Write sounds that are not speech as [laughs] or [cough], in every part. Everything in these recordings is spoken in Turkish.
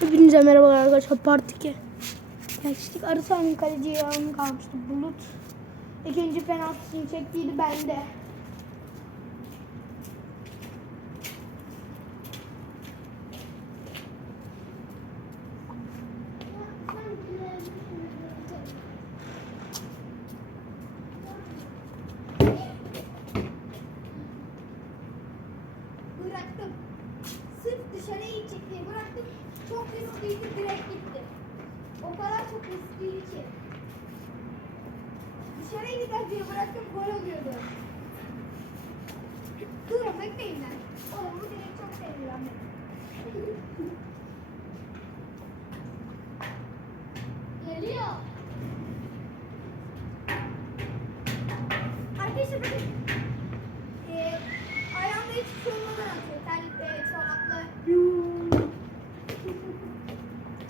Hepinize merhabalar arkadaşlar. Part 2. Geçtik. Arısan kaleci yarım kalmıştı. Bulut. İkinci penaltısını çektiydi bende. Bıraktım. Sırf dışarıya gidecek diye bıraktım. Çok riskliydi direkt gitti. O çok riskliydi ki. Dışarıya gider diye bıraktım gol oluyordu. Durun bekleyin lan. Oğlum bu direkt çok seviyorum ben. Geliyor. Arkadaşlar bakın. Ee, ayağımda hiç şey olmadan atıyor. Terlikle, çorapla.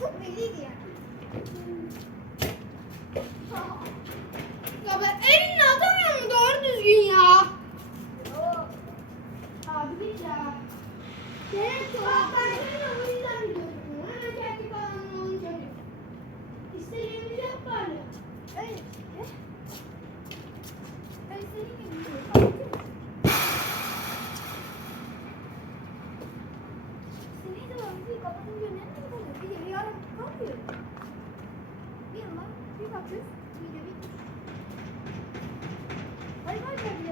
Çok belliydi yani. Ya ben elini atamıyorum doğru düzgün ya. Yok. Abi git ya. Senin çoraplarını o yüzden biliyorsun. Hemen kendi kanalına olunca öyle. İstediğimizi yap bari. Öyle işte. Ben senin gibi biliyorum. Senin de var. Bir kapatınca ne ne oluyor? Bir de yarın kalkıyor. Bir yandan bir bakıyoruz. Video bitmiş. Bay bay diyebilirim.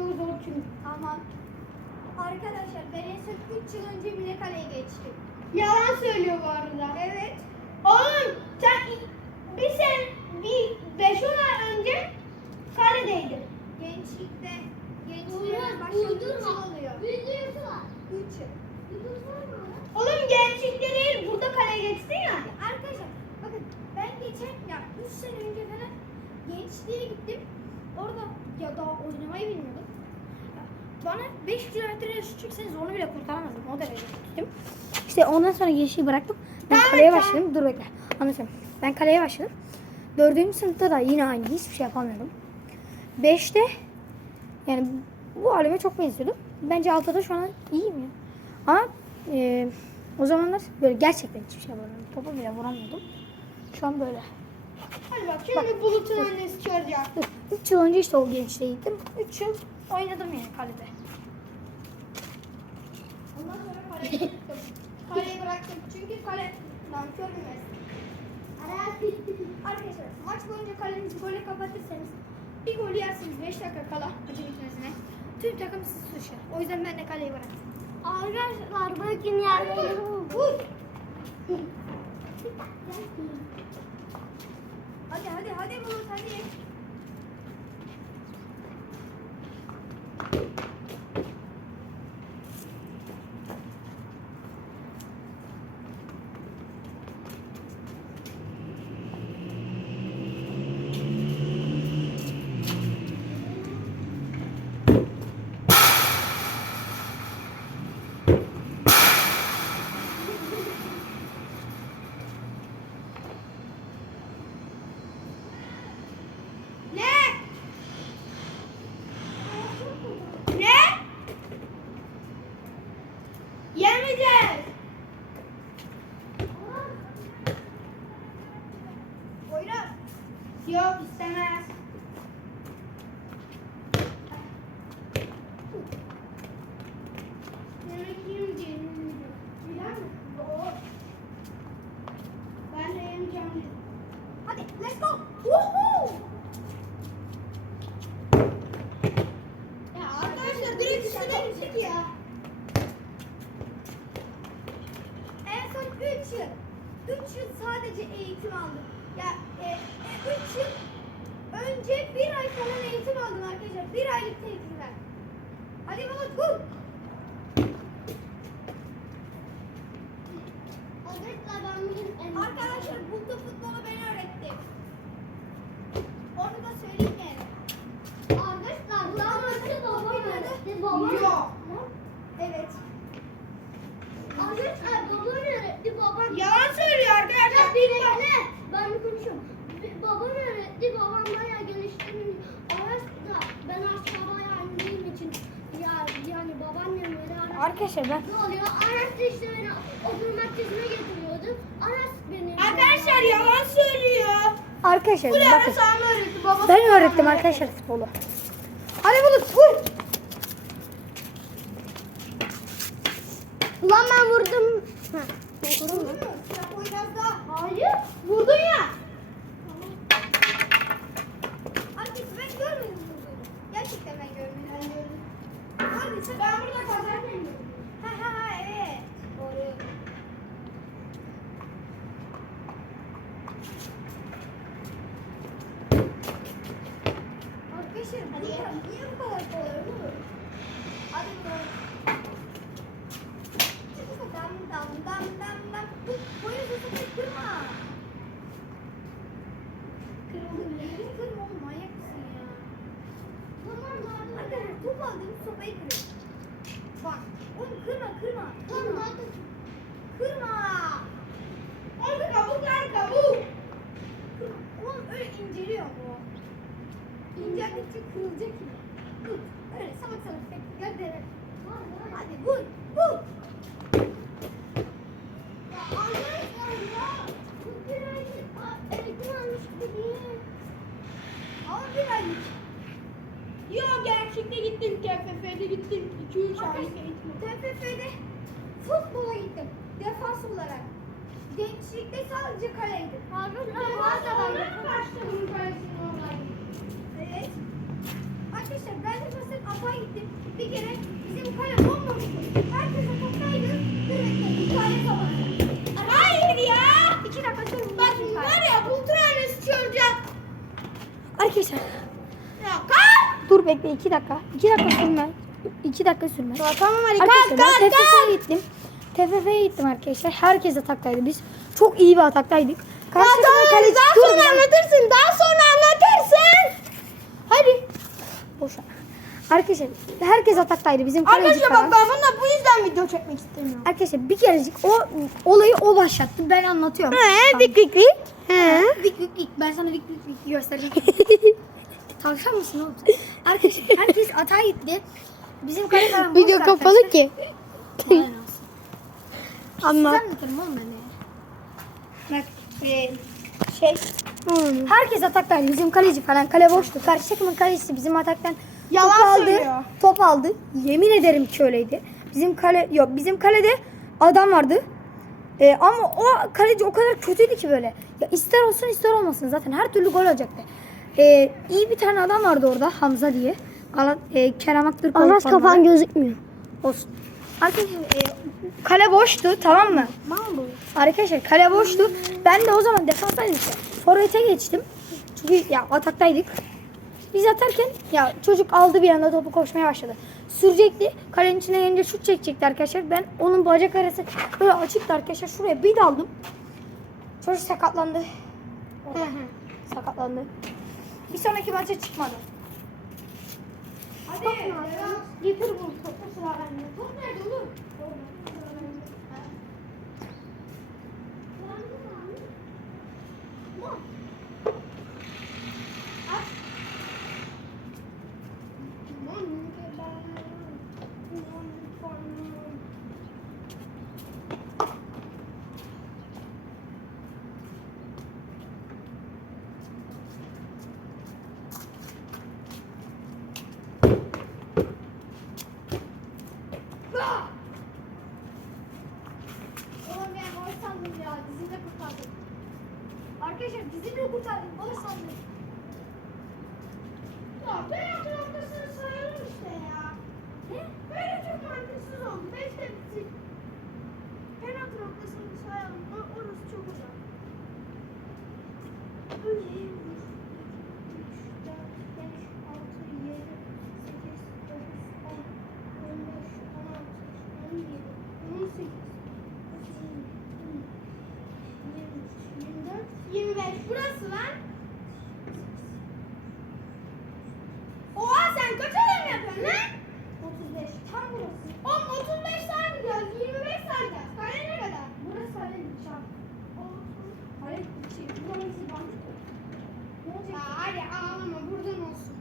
Çok zor çünkü. Tamam. Arkadaşlar ben en son 3 yıl önce bile kaleye geçtim. Yalan söylüyor bu arada. Evet. Oğlum sen bir sen bir beş on ay önce kaledeydin. Gençlikte gençliğe başladığı için oluyor. Videosu var. 3 yıl. Videosu var mı? Oğlum gençlikte değil burada kaleye geçtin ya. Arkadaşlar bakın ben geçen ya 3 sene önce falan gençliğe gittim. Orada ya daha oynamayı bilmiyordum. Bana 5 kilometre şut çekseniz onu bile kurtaramazdım. O derece gittim. İşte ondan sonra gençliği bıraktım. Ben kaleye başladım. Dur bekle. Anlatıyorum. Ben kaleye başladım. Dördüncü sınıfta da yine aynı. Hiçbir şey yapamıyordum. Beşte yani bu halime çok benziyordum. Bence altıda şu an iyiyim ya. Ama e, o zamanlar böyle gerçekten hiçbir şey yapamıyordum. Topa bile vuramıyordum. Şu an böyle. Hadi bak şimdi Bulut'un annesi çağıracak. Dur. Üç yıl önce işte o gençliğe gittim. Üç yıl oynadım yani kalede. Kaleye bıraktım. Çünkü kale nankör bir meslek. Arkadaşlar maç boyunca kalenizi böyle kapatırsanız bir gol yersiniz 5 dakika kala maçı bitmesine. Tüm takım sizi suçlar. O yüzden ben de kaleyi bıraktım. Arkadaşlar Arkadaşlar bugün yerleri Vur. Hadi hadi hadi Bulut hadi. Ne? Ne? Yemeyeceğiz. Poyraz. Yok istemez. Yemek yemeyeceğim. Biler misin? Yok. Ben de yemeyeceğim dedim. Hadi let's go. Woohoo! Ya arkadaşlar direkt üstüne gittik ya. En son 3 yıl. 3 yıl sadece eğitim aldım. Ya 3 yıl önce bir ay falan eğitim aldım arkadaşlar. Bir aylık eğitimler. Hadi Bulut vur. Arkadaşlar buldu futbolu ben öğrettim. Onu da söyleyeyim yani. Arkadaşlar rahmetli babam öğretti. Babam. Yok. Evet. Arkadaşlar babam öğretti. Babam. Yalan söylüyor arkadaşlar. Ya bir bekle. Ben bir konuşuyorum. Bir- Babam öğretti. Babam bayağı geliştirmiş. Arkadaşlar ben aşağı bayağı indiğim için ya yani babaannem böyle ara- Arkadaşlar ben ne oluyor? Aras da işte beni okul merkezine getiriyordu. Aras beni. Arkadaşlar yalan söylüyor. arkadaşlar Bu yana bakın. sana öğretti. Babası Ben öğrettim öğretti. arkadaşlar futbolu. Hadi Bulut vur. Ulan ben vurdum. Ha. Vurdun mu? Hayır. Vurdun ya. Arkadaşlar ben görmedim. Gerçekten ben görmedim. Ben gördüm. Hadi ben burada kazanmayayım. Ha ha ha evet. Doğru. Arkadaşlar hadi ya. Niye bu kadar kolay olur? Hadi bakalım. Dam dam dam dam dam. Bu boyu uzun kırma. Kırıldı bile. Niye kırma oğlum manyak mısın ya? Arkadaşlar top aldım sopayı kırıyor. Bak oğlum kırma kırma. Kırma. Kırma. Orada kabuk var kabuk. Oğlum öyle inceliyor bu. İnceldikçe kırılacak yine. Tut. Öyle salak salak dene. Hadi vur. Vur. Ya arkadaşlar ya. Bu birazcık a- eğitim almış gibi. Ama bir aylık. Yok gerçekte gittim. TFF'de gittim. 2-3 aylık eğitim. TFF'de futbola gittim. Defans olarak. Gençlikte sadece kaleydim. Arkadaşlar bu arada ben başladım kalesini oradaydım. Evet. Arkadaşlar ben de mesela Atay'a gittim. Bir kere bizim kale bomboştu. Herkese toplaydı. Bir bekle. Bir tane kapandı. Hayır ya. İki dakika sonra. Bak var ya bu trenesi çözecek. Arkadaşlar Ya kalk. dur bekle iki dakika. İki dakika sürmez. İki dakika sürmez. Tamam hadi Arkadaşlar ben TFF'ye gittim. TFF'ye gittim arkadaşlar. Herkes ataktaydı. Biz çok iyi bir ataktaydık. Karşı takımın kaleci daha Dur sonra dakika. anlatırsın. Daha sonra anlatırsın. Hadi. Boş ver. Arkadaşlar herkes ataktaydı. Bizim kaleci Arkadaşlar bak ben bunda bu yüzden video çekmek istemiyorum. Arkadaşlar bir kerecik o olayı o başlattı. Ben anlatıyorum. He, vik vik vik. He. Vik vik vik. Ben sana vik vik vik göstereceğim. [laughs] Tavşan mısın oğlum? Arkadaşlar herkes atağa gitti. Bizim [laughs] boş Video kapalı ki. Aynen olsun. [laughs] Ama Sizden anlatırım oğlum ben. Bak e, şey herkes ataktaydı. Bizim kaleci falan kale boştu. Karşı takımın kalecisi bizim ataktan Yalan top aldı. söylüyor. Top aldı. Yemin ederim ki öyleydi. Bizim kale yok bizim kalede adam vardı. E, ama o kaleci o kadar kötüydü ki böyle. Ya ister olsun ister olmasın zaten her türlü gol olacaktı. E, iyi bir tane adam vardı orada Hamza diye. Galat, e, Kerem Aktürkoğlu Aras formalı. kafan gözükmüyor. Olsun. Arkadaşlar e, kale boştu tamam mı? Arkadaşlar kale boştu. Ben de o zaman defanstaydım işte. Forvet'e geçtim. Çünkü ya ataktaydık. Biz atarken ya çocuk aldı bir anda topu koşmaya başladı. Sürecekti. Kalenin içine gelince şut çekecekti arkadaşlar. Ben onun bacak arası böyle açıktı arkadaşlar. Şuraya bir daldım. Çocuk sakatlandı. sakatlandı. Bir sonraki maça çıkmadı. Hadi. Getir bunu. Topu sıra bende. Top nerede oğlum? Oğlum ben gol sandım ya. Dizimle kurtardım. Arkadaşlar dizimle kurtardım. Gol sandım. Ya penaltı noktasını sayalım işte ya. Ne? Böyle çok mantıksız oldu. Beşte bitti. Penaltı noktasını sayalım. O, orası çok uzak. Üç, üç, dört, beş, altı, yedi, sekiz, dokuz, on, on beş, on altı, on yedi, on sekiz, 25. Burası lan. Oha sen kaç adım yapıyorsun lan? 35. Tam burası. Oğlum 35 saymayacağız. 25 sayacağız. Kale ne kadar? Burası kale çarp. Kale şey. Burası bandı. Ne olacak? Ya hadi ağlama buradan olsun.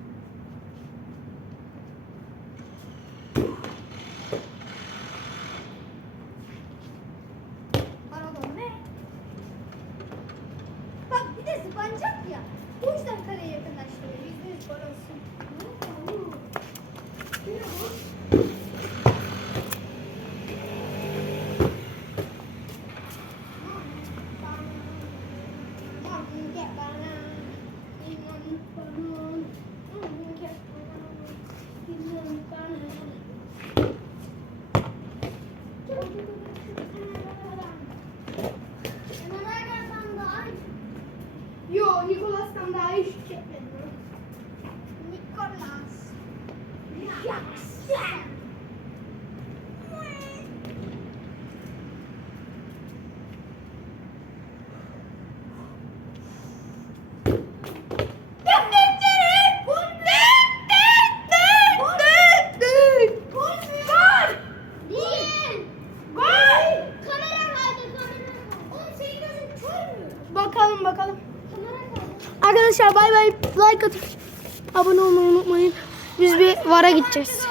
Pardon ne? Bak bir de zıplanacak ya. O yüzden kaleye yakınlaştırıyor. Yüzde yüz gol olsun. Ne bu? Yo, Nicolas'tan daha iyi şut çekmedi. Nicolas. Jackson. Bakalım bakalım. Arkadaşlar bay bay like atıp abone olmayı unutmayın. Biz bir vara gideceğiz.